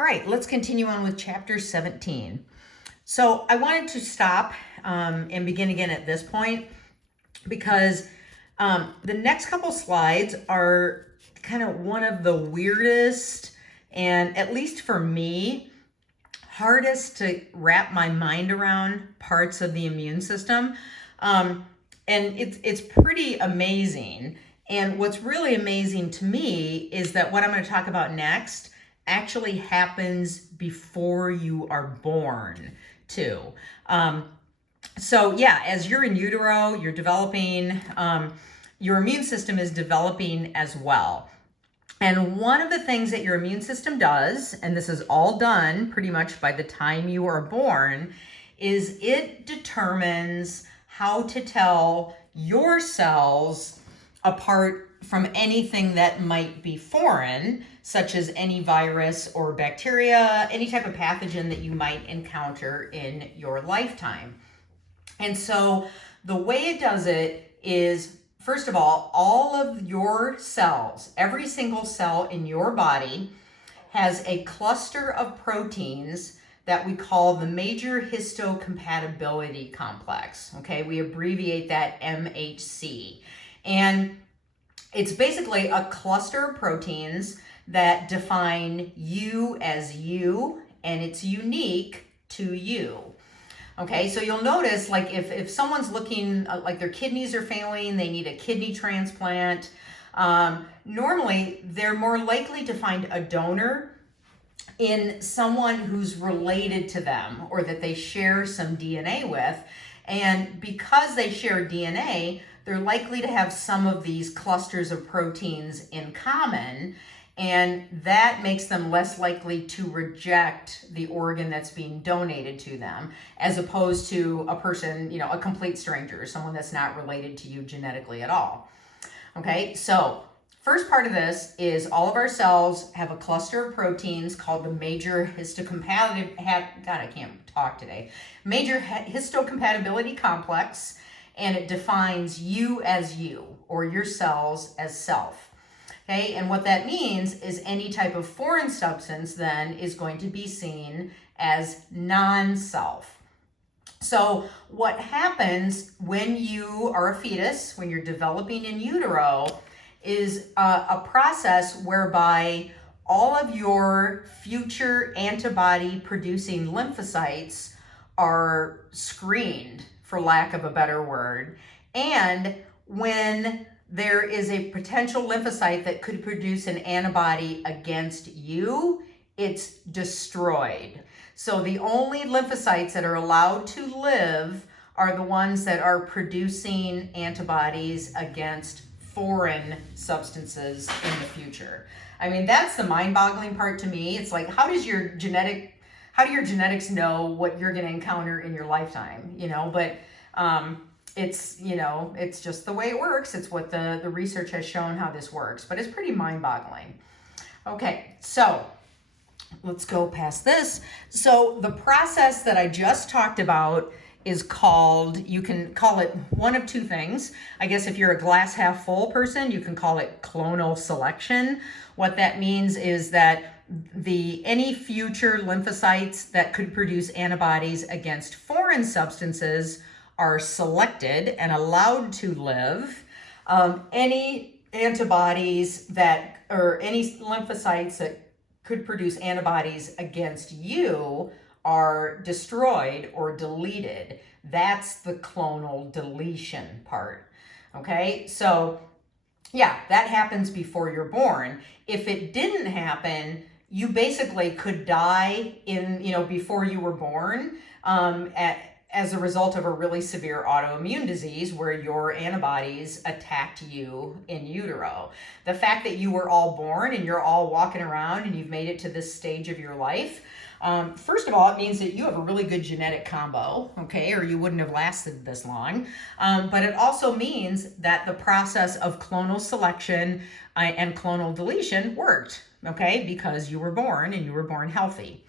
All right, let's continue on with chapter 17. So I wanted to stop and begin again at this point because the next couple slides are kind of one of the weirdest and, at least for me, hardest to wrap my mind around parts of the immune system. And it's pretty amazing. And what's really amazing to me is that what I'm going to talk about next actually happens before you are born too. So yeah, as you're in utero, you're developing, your immune system is developing as well. And one of the things that your immune system does, and this is all done pretty much by the time you are born, is it determines how to tell your cells apart from anything that might be foreign, such as any virus or bacteria, any type of pathogen that you might encounter in your lifetime. And so the way it does it is, first of all of your cells, every single cell in your body has a cluster of proteins that we call the major histocompatibility complex. Okay, we abbreviate that MHC. And it's basically a cluster of proteins that define you as you, and it's unique to you. Okay, so you'll notice, like, if someone's looking like their kidneys are failing, they need a kidney transplant, normally they're more likely to find a donor in someone who's related to them or that they share some DNA with. And because they share DNA, they're likely to have some of these clusters of proteins in common, and that makes them less likely to reject the organ that's being donated to them, as opposed to a person, a complete stranger, someone that's not related to you genetically at all. Okay, so first part of this is all of our cells have a cluster of proteins called the major histocompatibility, major histocompatibility complex, and it defines you as you, or your cells as self. Okay, and what that means is any type of foreign substance then is going to be seen as non-self. So what happens when you are a fetus, when you're developing in utero, is a process whereby all of your future antibody producing lymphocytes are screened, for lack of a better word. And when there is a potential lymphocyte that could produce an antibody against you, it's destroyed. So the only lymphocytes that are allowed to live are the ones that are producing antibodies against foreign substances in the future. I mean, that's the mind-boggling part to me. It's like, how do your genetics know what you're going to encounter in your lifetime? But it's just the way it works. It's what the research has shown how this works, but it's pretty mind-boggling. Okay, so let's go past this. So the process that I just talked about is called, you can call it one of two things. I guess if you're a glass half full person, you can call it clonal selection. What that means is that any future lymphocytes that could produce antibodies against foreign substances are selected and allowed to live. Any antibodies or any lymphocytes that could produce antibodies against you are destroyed or deleted. That's the clonal deletion part. Okay, so yeah, that happens before you're born. If it didn't happen, you basically could die before you were born as a result of a really severe autoimmune disease where your antibodies attacked you in utero. The fact that you were all born and you're all walking around and you've made it to this stage of your life, first of all, it means that you have a really good genetic combo, okay, or you wouldn't have lasted this long. But it also means that the process of clonal selection and clonal deletion worked, okay, because you were born and you were born healthy.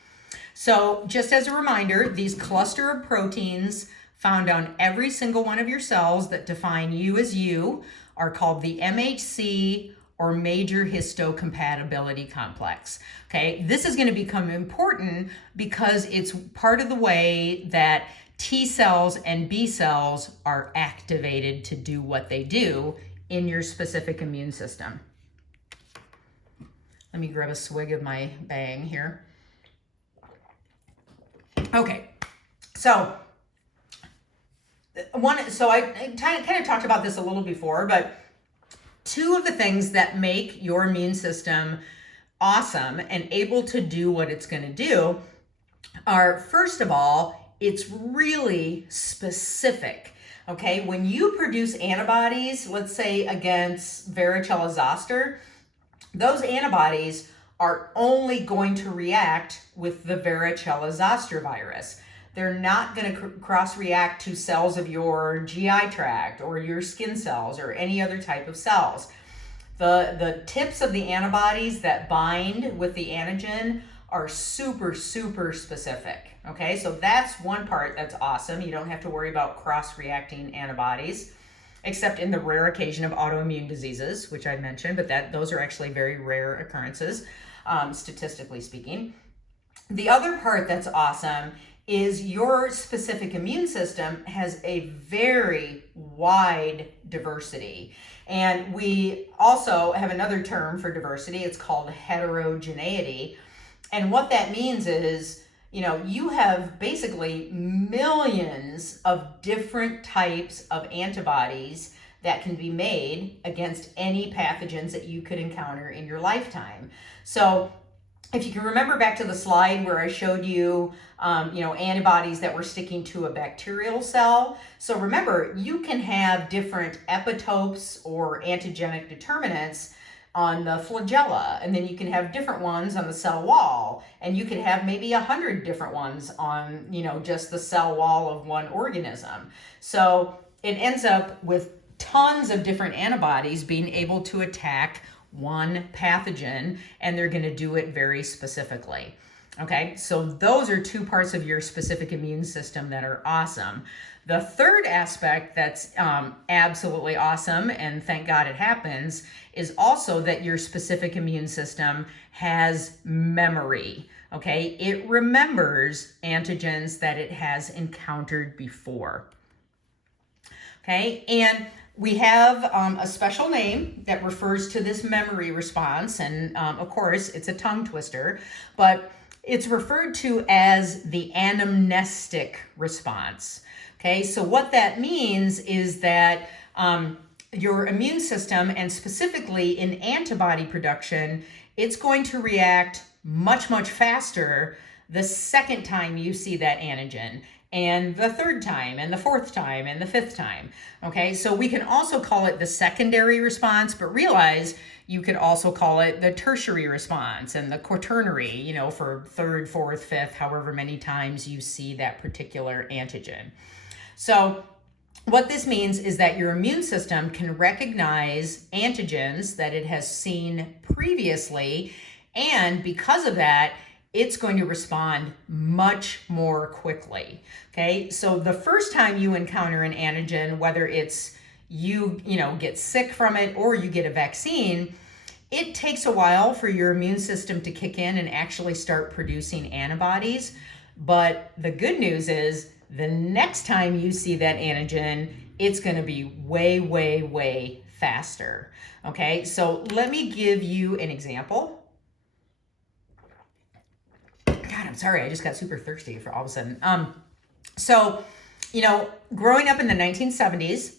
So just as a reminder, these cluster of proteins found on every single one of your cells that define you as you are called the MHC or major histocompatibility complex. Okay, this is going to become important because it's part of the way that T cells and B cells are activated to do what they do in your specific immune system. Let me grab a swig of my Bang here. Okay, so I kind of talked about this a little before, but two of the things that make your immune system awesome and able to do what it's going to do are, first of all, it's really specific. Okay, when you produce antibodies, let's say against varicella zoster, those antibodies are only going to react with the varicella zoster virus. They're not going to cross-react to cells of your GI tract or your skin cells or any other type of cells. The tips of the antibodies that bind with the antigen are super, super specific. Okay, so that's one part that's awesome. You don't have to worry about cross-reacting antibodies, except in the rare occasion of autoimmune diseases, which I mentioned, but those are actually very rare occurrences, statistically speaking. The other part that's awesome is your specific immune system has a very wide diversity. And we also have another term for diversity. It's called heterogeneity. And what that means is, you have basically millions of different types of antibodies that can be made against any pathogens that you could encounter in your lifetime. So if you can remember back to the slide where I showed you, antibodies that were sticking to a bacterial cell. So remember, you can have different epitopes or antigenic determinants on the flagella, and then you can have different ones on the cell wall, and you could have maybe 100 different ones on, just the cell wall of one organism. So it ends up with tons of different antibodies being able to attack one pathogen, and they're going to do it very specifically. Okay, so those are two parts of your specific immune system that are awesome. The third aspect that's absolutely awesome, and thank God it happens, is also that your specific immune system has memory. Okay, it remembers antigens that it has encountered before. Okay, and we have a special name that refers to this memory response, and of course, it's a tongue twister, but it's referred to as the anamnestic response. Okay, so what that means is that your immune system, and specifically in antibody production, it's going to react much, much faster the second time you see that antigen, and the third time, and the fourth time, and the fifth time. Okay, so we can also call it the secondary response, but realize you could also call it the tertiary response and the quaternary, for third, fourth, fifth, however many times you see that particular antigen. So what this means is that your immune system can recognize antigens that it has seen previously, and because of that, it's going to respond much more quickly. Okay, so the first time you encounter an antigen, whether it's you get sick from it or you get a vaccine, it takes a while for your immune system to kick in and actually start producing antibodies. But the good news is the next time you see that antigen, it's going to be way, way, way faster. Okay, so let me give you an example. God, I'm sorry, I just got super thirsty for all of a sudden. Growing up in the 1970s,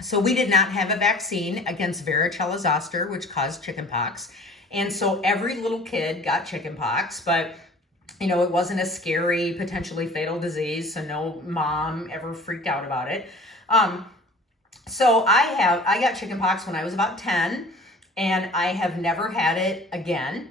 so we did not have a vaccine against varicella zoster, which caused chickenpox. And so every little kid got chickenpox, but it wasn't a scary, potentially fatal disease, so no mom ever freaked out about it. So I got chickenpox when I was about 10, and I have never had it again.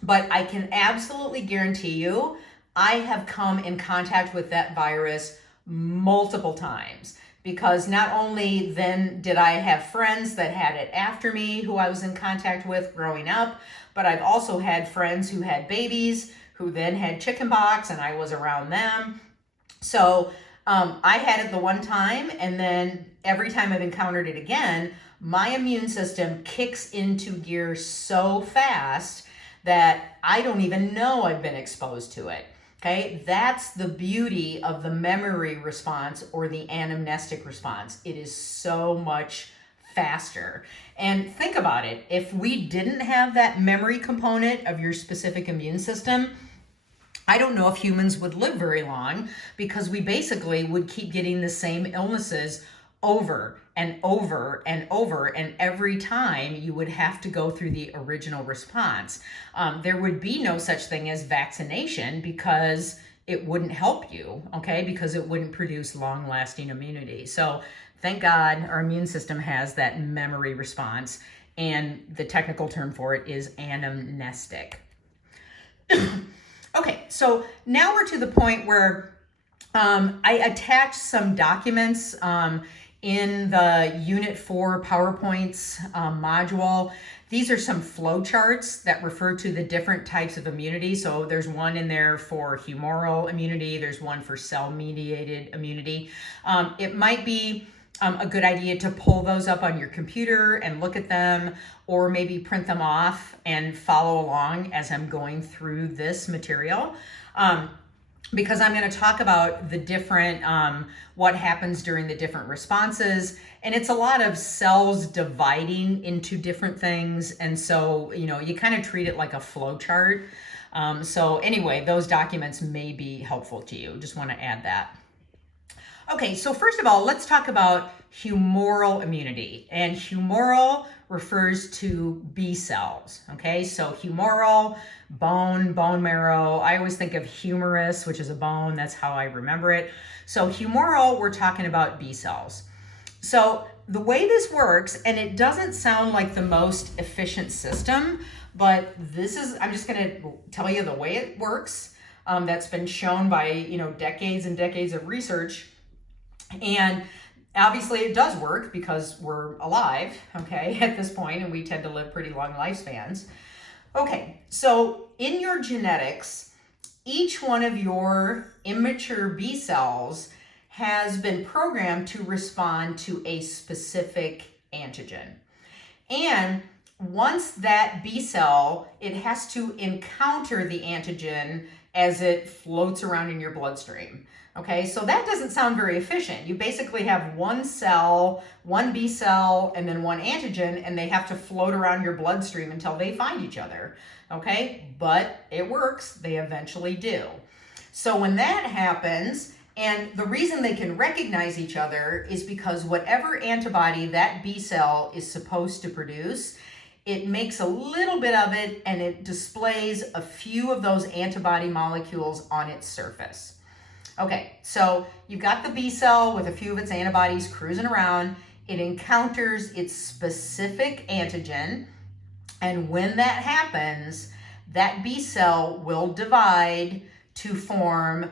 But I can absolutely guarantee you, I have come in contact with that virus multiple times, because not only then did I have friends that had it after me who I was in contact with growing up, but I've also had friends who had babies who then had chickenpox and I was around them. So I had it the one time, and then every time I've encountered it again, my immune system kicks into gear so fast that I don't even know I've been exposed to it. Okay, that's the beauty of the memory response or the anamnestic response. It is so much faster. And think about it, if we didn't have that memory component of your specific immune system, I don't know if humans would live very long, because we basically would keep getting the same illnesses over and over and over, and every time you would have to go through the original response. There would be no such thing as vaccination, because it wouldn't help you, okay, because it wouldn't produce long-lasting immunity. So thank God our immune system has that memory response, and the technical term for it is anamnestic. Okay, so now we're to the point where I attached some documents in the Unit 4 PowerPoints module. These are some flow charts that refer to the different types of immunity. So there's one in there for humoral immunity. There's one for cell-mediated immunity. It might be a good idea to pull those up on your computer and look at them, or maybe print them off and follow along as I'm going through this material. Because I'm going to talk about the different, what happens during the different responses. And it's a lot of cells dividing into different things. And so, you kind of treat it like a flow chart. So anyway, those documents may be helpful to you. Just want to add that. Okay, so first of all, let's talk about humoral immunity. And humoral refers to B cells, okay? So humoral, bone marrow. I always think of humerus, which is a bone. That's how I remember it. So humoral, we're talking about B cells. So the way this works, and it doesn't sound like the most efficient system, but I'm just going to tell you the way it works. That's been shown by, decades and decades of research. And obviously it does work because we're alive, okay, at this point, and we tend to live pretty long lifespans. Okay, so in your genetics, each one of your immature B cells has been programmed to respond to a specific antigen. And once that B cell, it has to encounter the antigen as it floats around in your bloodstream. Okay, so that doesn't sound very efficient. You basically have one cell, one B cell, and then one antigen, and they have to float around your bloodstream until they find each other. Okay, but it works. They eventually do. So when that happens, and the reason they can recognize each other is because whatever antibody that B cell is supposed to produce, it makes a little bit of it, and it displays a few of those antibody molecules on its surface. Okay, so you've got the B cell with a few of its antibodies cruising around. It encounters its specific antigen, and when that happens, that B cell will divide to form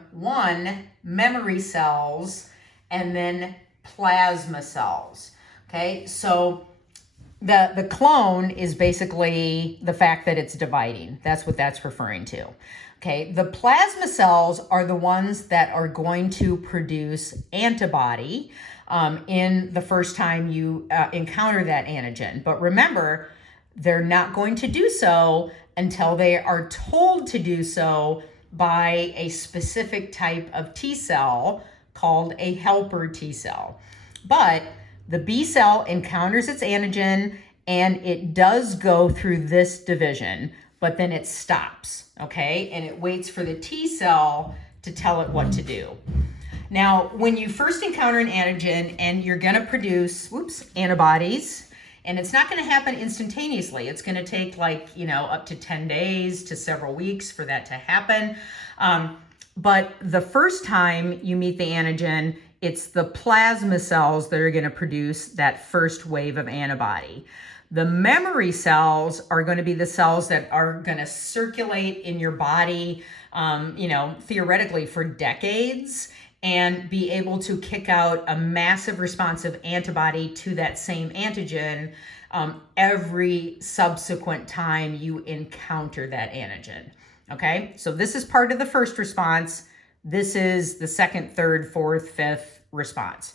memory cells and then plasma cells. Okay, so the clone is basically the fact that it's dividing. That's what that's referring to. Okay, the plasma cells are the ones that are going to produce antibody in the first time you encounter that antigen. But remember, they're not going to do so until they are told to do so by a specific type of T cell called a helper T cell. But the B cell encounters its antigen, and it does go through this division, but then it stops, okay? And it waits for the T cell to tell it what to do. Now, when you first encounter an antigen and you're gonna produce, antibodies, and it's not gonna happen instantaneously. It's gonna take up to 10 days to several weeks for that to happen. But the first time you meet the antigen, it's the plasma cells that are gonna produce that first wave of antibody. The memory cells are going to be the cells that are going to circulate in your body, theoretically for decades, and be able to kick out a massive responsive antibody to that same antigen every subsequent time you encounter that antigen. Okay, so this is part of the first response. This is the second, third, fourth, fifth response.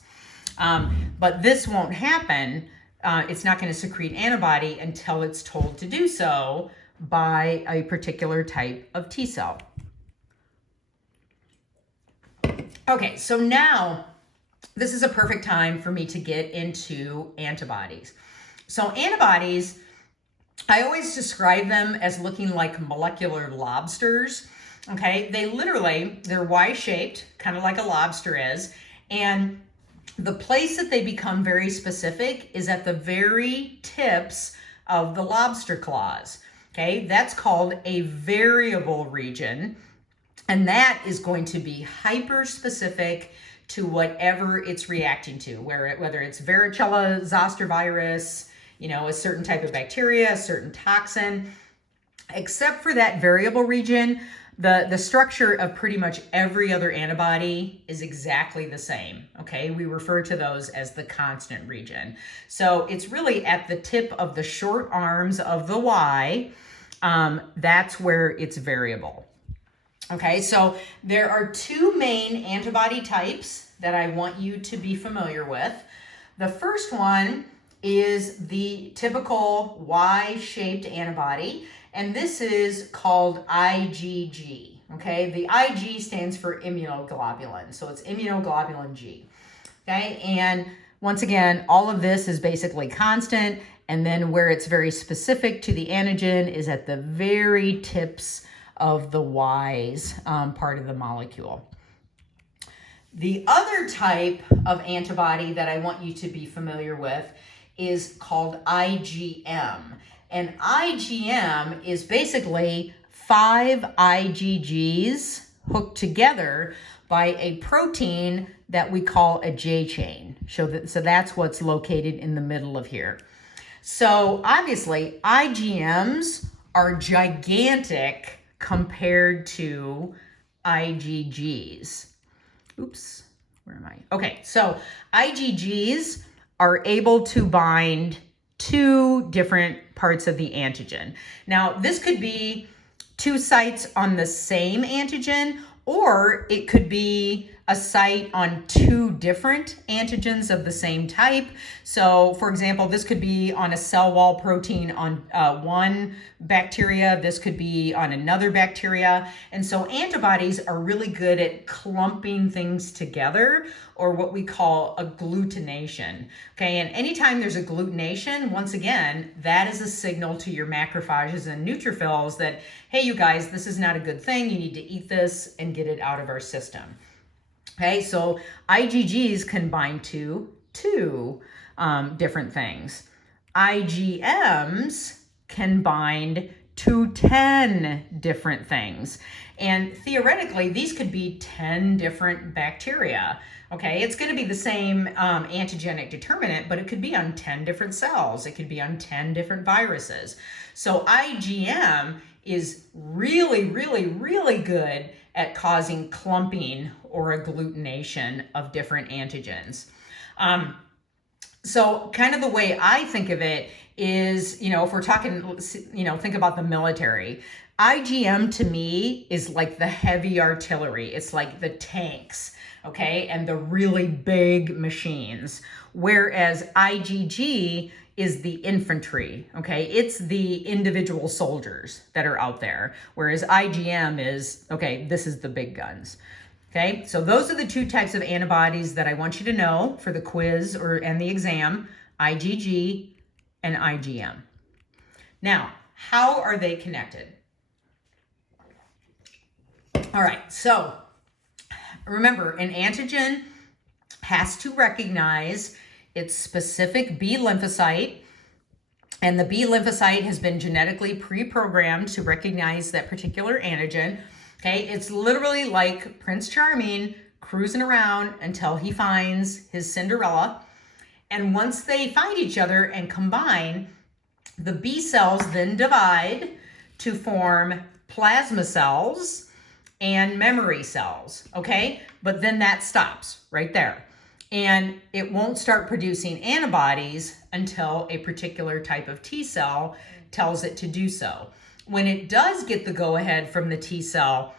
But this won't happen. It's not going to secrete antibody until it's told to do so by a particular type of T cell. Okay, so now this is a perfect time for me to get into antibodies. So antibodies, I always describe them as looking like molecular lobsters. Okay, they're Y-shaped, kind of like a lobster is, and the place that they become very specific is at the very tips of the lobster claws. Okay, that's called a variable region, and that is going to be hyper-specific to whatever it's reacting to, whether it's varicella zoster virus, a certain type of bacteria, a certain toxin. Except for that variable region, the structure of pretty much every other antibody is exactly the same, okay? We refer to those as the constant region. So it's really at the tip of the short arms of the Y, that's where it's variable. Okay, so there are two main antibody types that I want you to be familiar with. The first one is the typical Y-shaped antibody, and this is called IgG, okay? The IG stands for immunoglobulin, so it's immunoglobulin G, okay? And once again, all of this is basically constant, and then where it's very specific to the antigen is at the very tips of the Y's part of the molecule. The other type of antibody that I want you to be familiar with is called IgM. And IgM is basically 5 IgGs hooked together by a protein that we call a J chain. So that's what's located in the middle of here. So obviously, IgMs are gigantic compared to IgGs. Oops, where am I? Okay, so IgGs are able to bind two different parts of the antigen. Now, this could be two sites on the same antigen, or it could be a site on two different antigens of the same type. So, for example, this could be on a cell wall protein on one bacteria. This could be on another bacteria. And so antibodies are really good at clumping things together, or what we call agglutination. Okay, and anytime there's agglutination, once again, that is a signal to your macrophages and neutrophils that, hey, you guys, this is not a good thing. You need to eat this and get it out of our system. Okay, so IgGs can bind to two different things. IgMs can bind to 10 different things. And theoretically, these could be 10 different bacteria. Okay, it's going to be the same antigenic determinant, but it could be on 10 different cells. It could be on 10 different viruses. So IgM is really, really, really good at causing clumping or agglutination of different antigens. So kind of the way I think of it is, if we're talking, think about the military. IgM to me is like the heavy artillery. It's like the tanks, okay, and the really big machines. Whereas IgG is the infantry, okay? It's the individual soldiers that are out there, whereas IgM is, okay, this is the big guns, okay? So those are the two types of antibodies that I want you to know for the quiz and the exam, IgG and IgM. Now, how are they connected? All right, so remember, an antigen has to recognize its specific B lymphocyte, and the B lymphocyte has been genetically pre-programmed to recognize that particular antigen. Okay, it's literally like Prince Charming cruising around until he finds his Cinderella. And once they find each other and combine, the B cells then divide to form plasma cells and memory cells, okay? But then that stops right there. And it won't start producing antibodies until a particular type of T cell tells it to do so. When it does get the go-ahead from the T cell,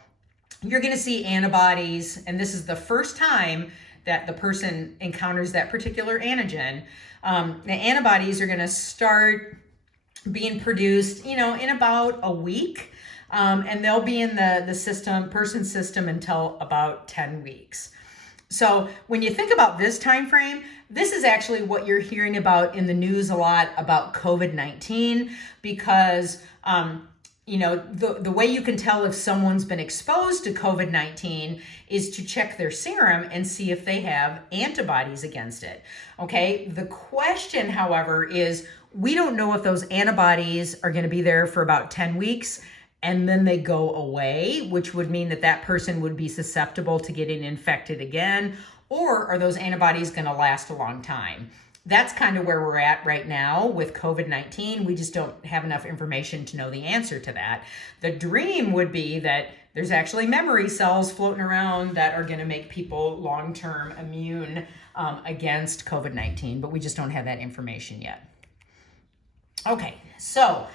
you're going to see antibodies, and this is the first time that the person encounters that particular antigen. The antibodies are going to start being produced, in about a week, and they'll be in the person's system until about 10 weeks. So when you think about this time frame, this is actually what you're hearing about in the news a lot about COVID-19, because the way you can tell if someone's been exposed to COVID-19 is to check their serum and see if they have antibodies against it. Okay, the question, however, is we don't know if those antibodies are going to be there for about 10 weeks and then they go away, which would mean that that person would be susceptible to getting infected again, or are those antibodies going to last a long time? That's kind of where we're at right now with COVID-19. We just don't have enough information to know the answer to that. The dream would be that there's actually memory cells floating around that are going to make people long-term immune against COVID-19, but we just don't have that information yet. Okay, so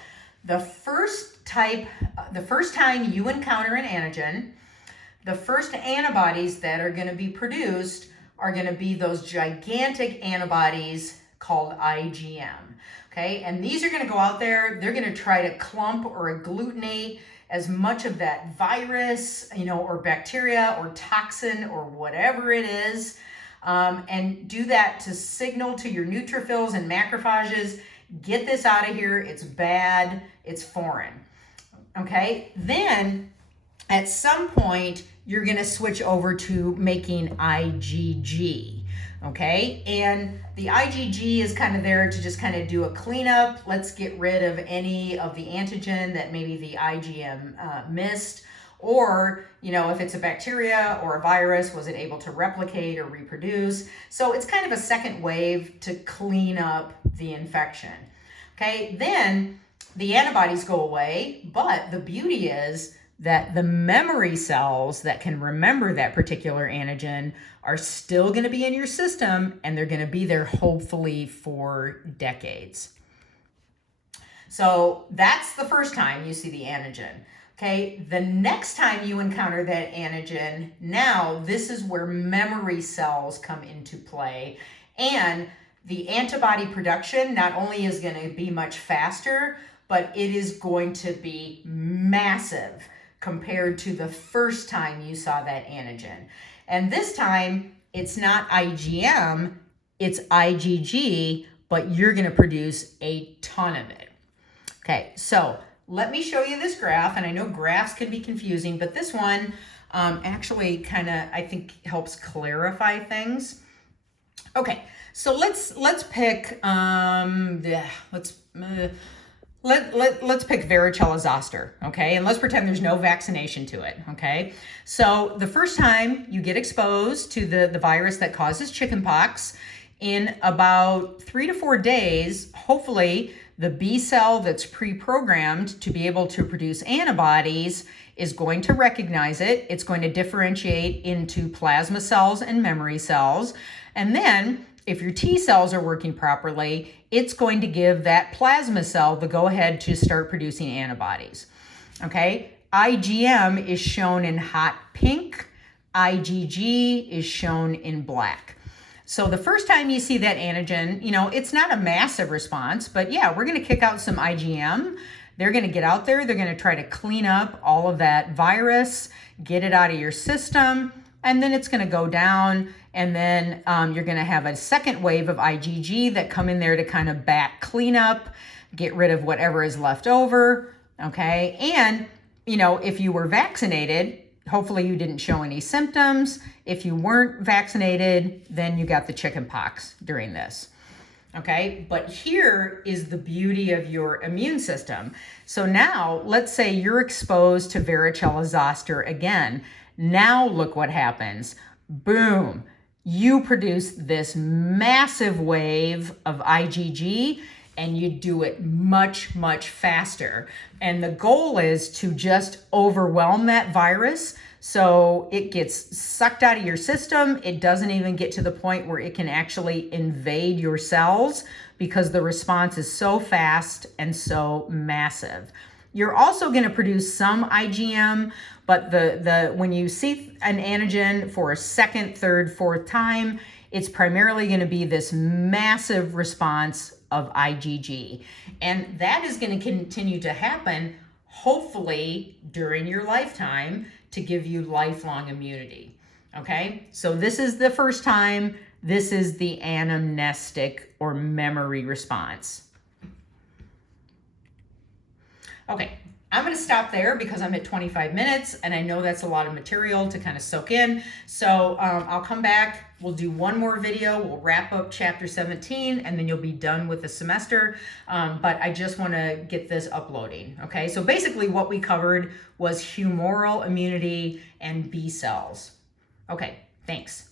the first time you encounter an antigen, the first antibodies that are going to be produced are going to be those gigantic antibodies called IgM. Okay, and these are going to go out there, they're going to try to clump or agglutinate as much of that virus, or bacteria or toxin or whatever it is, and do that to signal to your neutrophils and macrophages, get this out of here, it's bad, it's foreign. Okay, then at some point, you're going to switch over to making IgG, okay? And the IgG is kind of there to just kind of do a cleanup. Let's get rid of any of the antigen that maybe the IgM missed. Or, if it's a bacteria or a virus, was it able to replicate or reproduce? So it's kind of a second wave to clean up the infection. Okay, then the antibodies go away, but the beauty is that the memory cells that can remember that particular antigen are still going to be in your system, and they're going to be there hopefully for decades. So that's the first time you see the antigen. Okay, the next time you encounter that antigen, now this is where memory cells come into play, and the antibody production not only is going to be much faster, but it is going to be massive compared to the first time you saw that antigen. And this time, it's not IgM, it's IgG, but you're going to produce a ton of it. Okay, so let me show you this graph, and I know graphs can be confusing, but this one actually kind of, I think, helps clarify things. Okay, so let's pick let's pick varicella zoster, okay? And let's pretend there's no vaccination to it, okay? So the first time you get exposed to the virus that causes chickenpox, in about 3 to 4 days, hopefully the B cell that's pre-programmed to be able to produce antibodies is going to recognize it. It's going to differentiate into plasma cells and memory cells. And then if your T cells are working properly, it's going to give that plasma cell the go-ahead to start producing antibodies. Okay, IgM is shown in hot pink, IgG is shown in black. So the first time you see that antigen, it's not a massive response, but yeah, we're going to kick out some IgM. They're going to get out there, they're going to try to clean up all of that virus, get it out of your system, and then it's going to go down. And then you're going to have a second wave of IgG that come in there to kind of back clean up, get rid of whatever is left over, okay? And, if you were vaccinated, hopefully you didn't show any symptoms. If you weren't vaccinated, then you got the chickenpox during this, okay? But here is the beauty of your immune system. So now, let's say you're exposed to varicella zoster again. Now look what happens. Boom. You produce this massive wave of IgG, and you do it much, much faster. And the goal is to just overwhelm that virus so it gets sucked out of your system. It doesn't even get to the point where it can actually invade your cells because the response is so fast and so massive. You're also going to produce some IgM, but when you see an antigen for a second, third, fourth time, it's primarily going to be this massive response of IgG. And that is going to continue to happen, hopefully, during your lifetime to give you lifelong immunity. Okay, so this is the first time. This is the anamnestic or memory response. Okay, I'm going to stop there because I'm at 25 minutes and I know that's a lot of material to kind of soak in. So I'll come back. We'll do one more video. We'll wrap up chapter 17 and then you'll be done with the semester. But I just want to get this uploading. Okay, so basically what we covered was humoral immunity and B cells. Okay, thanks.